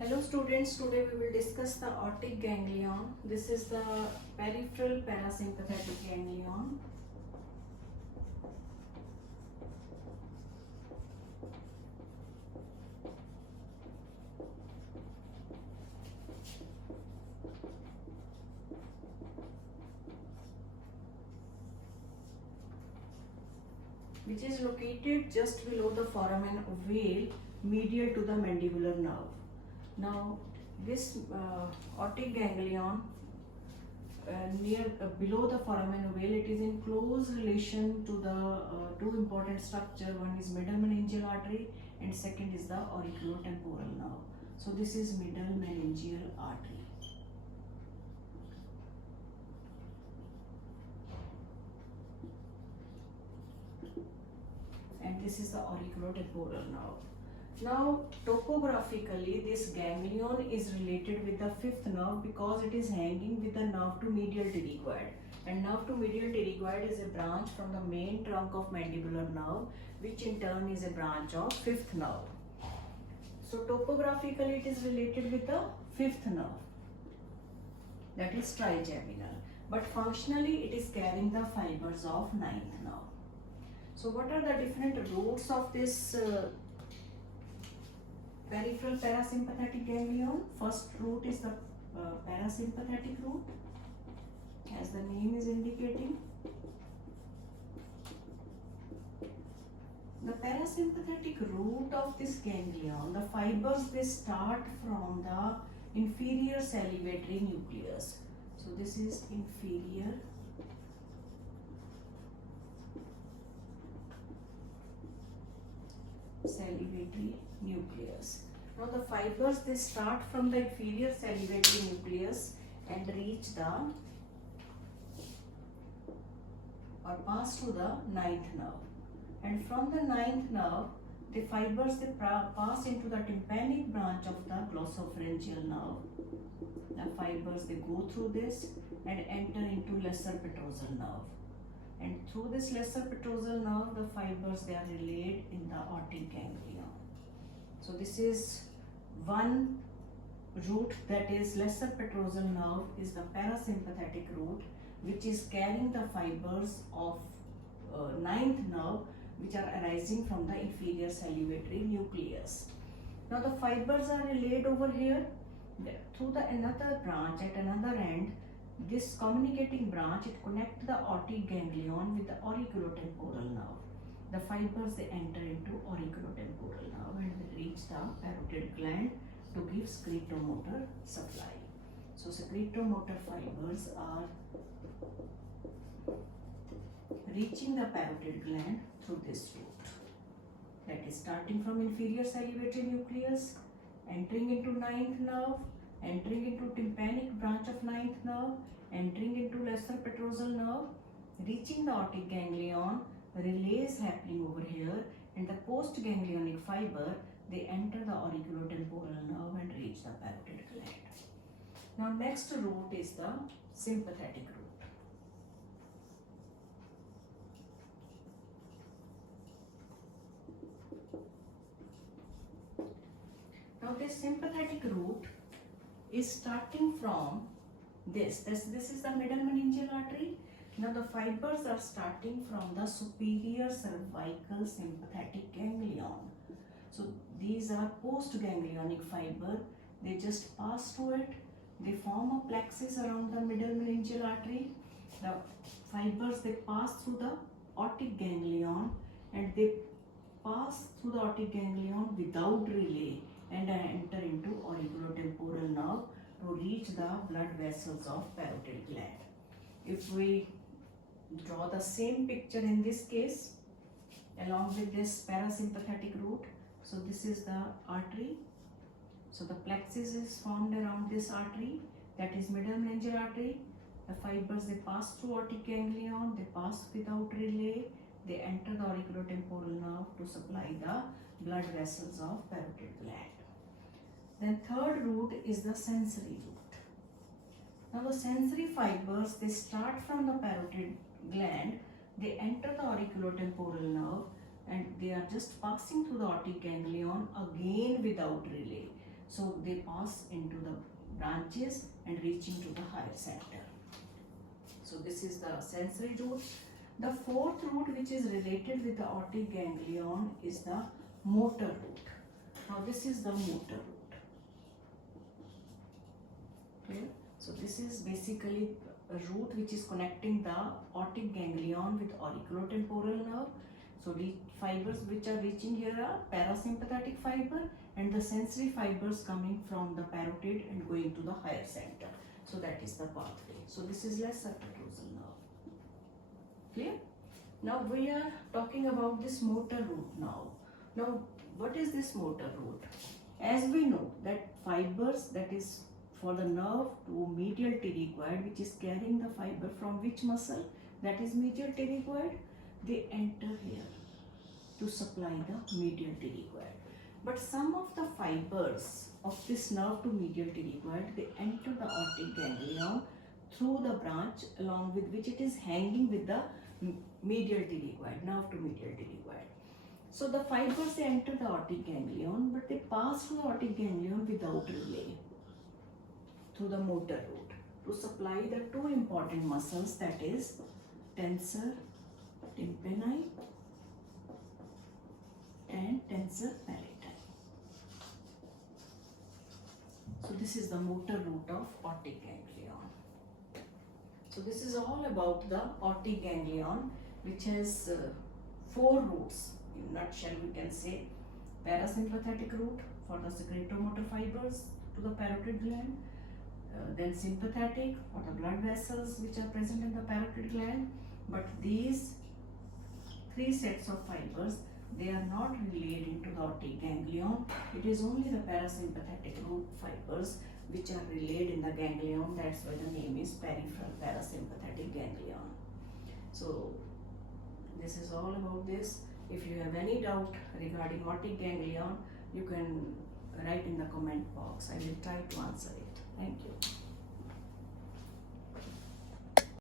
Hello students, today we will discuss the otic ganglion. This is the peripheral parasympathetic ganglion. Which is located just below the foramen ovale, medial to the mandibular nerve. Now this otic ganglion below the foramen ovale, it is in close relation to the two important structure. One is middle meningeal artery and second is the auriculotemporal nerve. So this is middle meningeal artery. And this is the auriculotemporal nerve. Now topographically this ganglion is related with the fifth nerve because it is hanging with the nerve to medial pterygoid, and nerve to medial pterygoid is a branch from the main trunk of mandibular nerve, which in turn is a branch of fifth nerve. So topographically it is related with the fifth nerve, that is trigeminal, but functionally it is carrying the fibers of ninth nerve. So what are the different routes of this peripheral parasympathetic ganglion? First route is the parasympathetic route, as the name is indicating. The parasympathetic route of this ganglion, the fibers, they start from the inferior salivatory nucleus. So this is inferior salivatory nucleus. Now the fibers, they start from the inferior salivatory nucleus and reach the or pass to the ninth nerve. And from the ninth nerve, the fibers, they pass into the tympanic branch of the glossopharyngeal nerve. The fibers, they go through this and enter into lesser petrosal nerve. And through this lesser petrosal nerve, the fibers, they are relayed in the otic ganglion. So this is one route, that is lesser petrosal nerve is the parasympathetic route, which is carrying the fibers of ninth nerve, which are arising from the inferior salivatory nucleus. Now the fibers are relayed over here through the another branch at another end. This communicating branch, it connects the otic ganglion with the auriculotemporal nerve. The fibers, they enter into auriculotemporal nerve and they reach the parotid gland to give secretomotor supply. So secretomotor fibers are reaching the parotid gland through this route. That is starting from inferior salivatory nucleus, entering into ninth nerve, entering into tympanic branch of ninth nerve, entering into lesser petrosal nerve, reaching the otic ganglion, relays happening over here, and the postganglionic fiber, they enter the auriculotemporal nerve and reach the parotid gland. Now next route is the sympathetic route. Now this sympathetic route is starting from this is the middle meningeal artery. Now the fibers are starting from the superior cervical sympathetic ganglion. So these are postganglionic fiber, they just pass through it, they form a plexus around the middle meningeal artery. The fibers, they pass through the otic ganglion and they pass through the otic ganglion without relay and enter into auriculotemporal nerve to reach the blood vessels of parotid gland. If we draw the same picture in this case along with this parasympathetic route, so this is the artery. So the plexus is formed around this artery, that is middle meningeal artery. The fibers, they pass through otic ganglion, they pass without relay, they enter the auriculotemporal nerve to supply the blood vessels of parotid gland. Then third route is the sensory route. Now the sensory fibers, they start from the parotid gland, they enter the auriculotemporal nerve and they are just passing through the otic ganglion again without relay. So they pass into the branches and reaching to the higher center. So this is the sensory root. The fourth root which is related with the otic ganglion is the motor root. Now this is the motor root. Okay. So this is basically a root which is connecting the otic ganglion with auriculotemporal nerve. So the fibers which are reaching here are parasympathetic fiber and the sensory fibers coming from the parotid and going to the higher center. So that is the pathway. So this is lesser petrosal nerve. Clear? Now we are talking about this motor root now. Now what is this motor root? As we know that fibers, that is for the nerve to medial pterygoid, which is carrying the fiber from which muscle? That is medial pterygoid. They enter here to supply the medial pterygoid. But some of the fibers of this nerve to medial pterygoid, they enter the otic ganglion through the branch along with which it is hanging with the medial pterygoid, nerve to medial pterygoid. So the fibers, they enter the otic ganglion, but they pass through the otic ganglion without relay through the motor root to supply the two important muscles, that is tensor tympani and tensor palatii. So this is the motor root of otic ganglion. So this is all about the otic ganglion, which has four roots. In a nutshell, we can say parasympathetic root for the secretomotor fibers to the parotid gland, then sympathetic for the blood vessels which are present in the parotid gland. But these three sets of fibers, they are not relayed into the otic ganglion. It is only the parasympathetic root fibers which are relayed in the ganglion. That's why the name is peripheral parasympathetic ganglion. So this is all about this. If you have any doubt regarding otic ganglion, you can write in the comment box. I will try to answer it. Thank you.